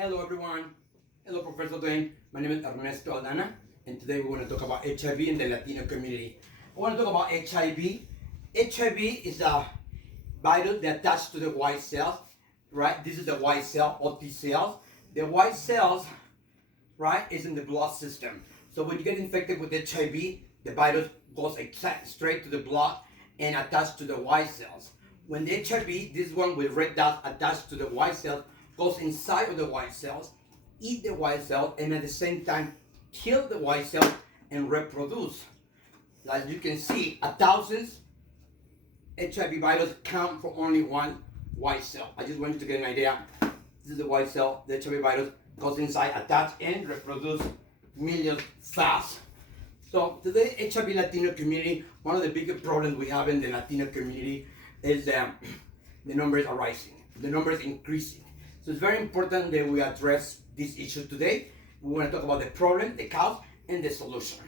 Hello everyone. Hello Professor Dwayne. My name is Ernesto Aldana and today we're going to talk about HIV in the Latino community. I want to talk about HIV. HIV is a virus that attached to the white cells, right? This is the white cell or T cells. The white cells, right, is in the blood system. So when you get infected with HIV, the virus goes straight to the blood and attached to the white cells. When the HIV, this one with red dots attached to the white cells, goes inside of the white cells, eat the white cell, and at the same time kill the white cell and reproduce. As you can see, 1,000 HIV virus come from only one white cell. I just want you to get an idea. This is the white cell. The HIV virus goes inside, attach, and reproduce millions fast. So today, HIV Latino community, one of the biggest problems we have in the Latino community is the numbers are rising. The numbers increasing. So it's very important that we address this issue today. We want to talk about the problem, the cause, and the solution.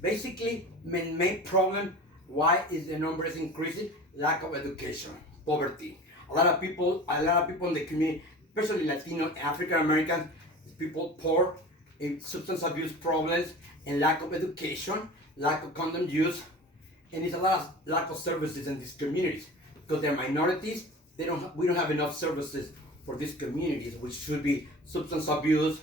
Basically, main problem, why is the numbers increasing? Lack of education, poverty. A lot of people in the community, especially Latino, African Americans, people poor, in substance abuse problems, and lack of education, lack of condom use, and it's a lot of lack of services in these communities because they're minorities. We don't have enough services for these communities, which should be substance abuse,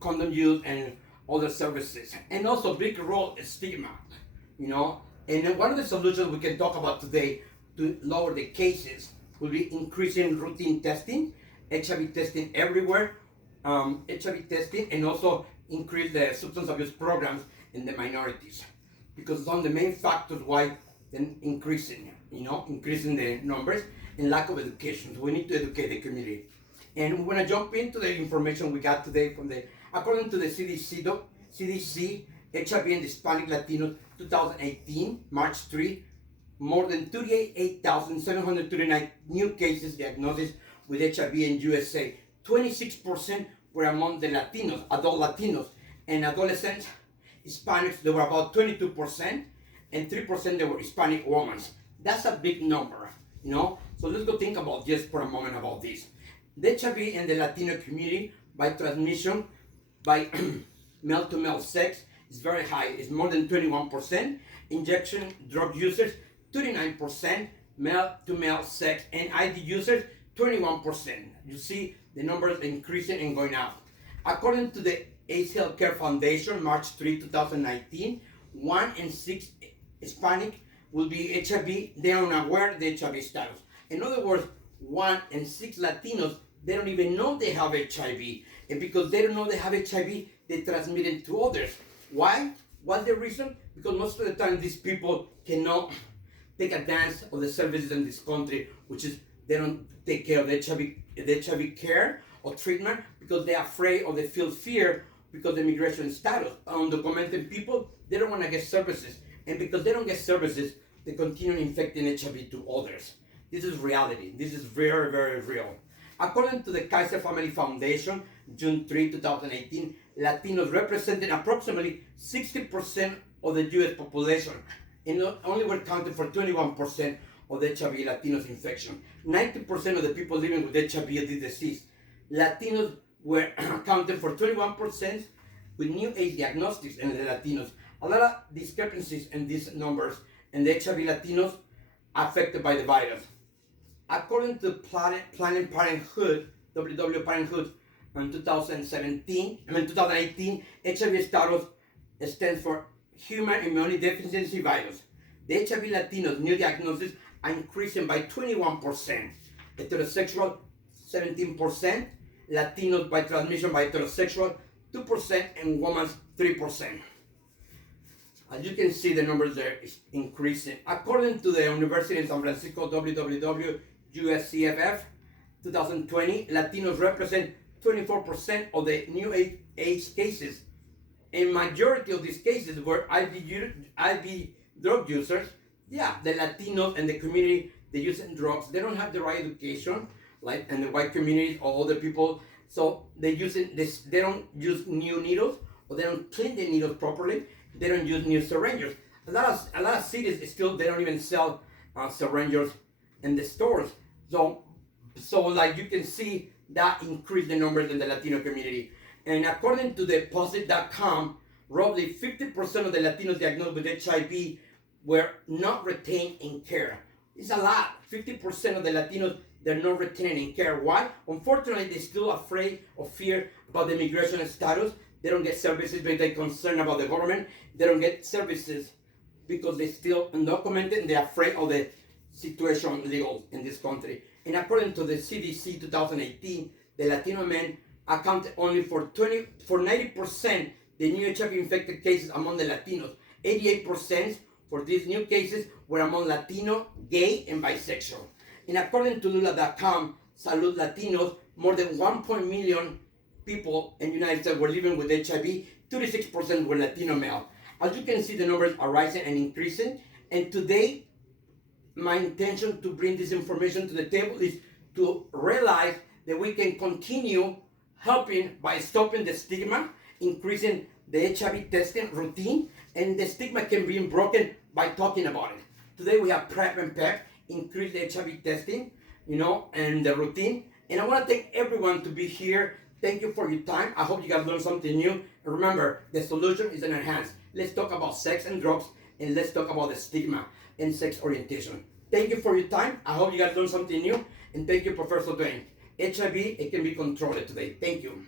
condom use, and other services. And also big role is stigma, And then one of the solutions we can talk about today to lower the cases will be increasing routine testing, HIV testing everywhere, HIV testing, and also increase the substance abuse programs in the minorities, because it's one of the main factors why then increasing the numbers and lack of education. So we need to educate the community. And we're going to jump into the information we got today according to the CDC, HIV and Hispanic Latinos 2018, March 3, more than 38,739 new cases diagnosed with HIV in USA. 26% were among the Latinos, adult Latinos, and adolescents. Hispanics, they were about 22%, and 3% they were Hispanic women. That's a big number, So let's go think about just for a moment about this. The HIV in the Latino community by transmission, by male-to-male sex, is very high. It's more than 21%. Injection drug users, 39%. Male-to-male sex and ID users, 21%. You see the numbers increasing and going up. According to the AIDS Healthcare Foundation, March 3, 2019, 1 in 6 Hispanic will be HIV. They are unaware of the HIV status. In other words, 1 in 6 Latinos, they don't even know they have HIV. And because they don't know they have HIV, they transmit it to others. Why? What's the reason? Because most of the time these people cannot take advantage of the services in this country, which is they don't take care of the HIV care or treatment because they're afraid or they feel fear because of immigration status. Undocumented people, they don't want to get services. And because they don't get services, they continue infecting HIV to others. This is reality. This is very, very real. According to the Kaiser Family Foundation, June 3, 2018, Latinos represented approximately 60% of the U.S. population and only were counted for 21% of the HIV Latinos infection. 90% of the people living with HIV the disease. Latinos were accounted for 21% with new AIDS diagnostics in the Latinos. A lot of discrepancies in these numbers and the HIV Latinos affected by the virus. According to Planned Parenthood, WW Parenthood, in 2018, HIV status stands for Human Immunodeficiency Virus. The HIV Latinos new diagnoses are increasing by 21%. Heterosexual, 17%. Latinos by transmission by heterosexual, 2%, and women, 3%. As you can see, the numbers there is increasing. According to the University of San Francisco WSCFF 2020, Latinos represent 24% of the new AIDS cases. And majority of these cases were IV drug users. Yeah, the Latinos and the community, they using drugs. They don't have the right education, like in the white communities or other people. So they don't use new needles, or they don't clean the needles properly. They don't use new syringes. A lot of cities still they don't even sell syringes in the stores. So like you can see, that increased the numbers in the Latino community. And according to the Posit.com, roughly 50% of the Latinos diagnosed with HIV were not retained in care. It's a lot. 50% of the Latinos, they're not retained in care. Why? Unfortunately, they're still afraid or fear about the immigration status. They don't get services because they're concerned about the government. They don't get services because they're still undocumented and they're afraid of the situation legal in this country. And according to the CDC 2018, the Latino men accounted only for 90% the new HIV infected cases among the Latinos. 88% for these new cases were among Latino, gay, and bisexual. And according to Lula.com, Salud Latinos, more than 1 million people in the United States were living with HIV. 36% were Latino male. As you can see, the numbers are rising and increasing. And today, my intention to bring this information to the table is to realize that we can continue helping by stopping the stigma, increasing the HIV testing routine, and the stigma can be broken by talking about it. Today we have PrEP and PEP, increase the HIV testing, and the routine. And I want to thank everyone to be here. Thank you for your time. I hope you guys learned something new. And remember, the solution is in our hands. Let's talk about sex and drugs, and let's talk about the stigma and sex orientation. Thank you for your time. I hope you guys learned something new. And thank you, Professor Dwayne. HIV, it can be controlled today. Thank you.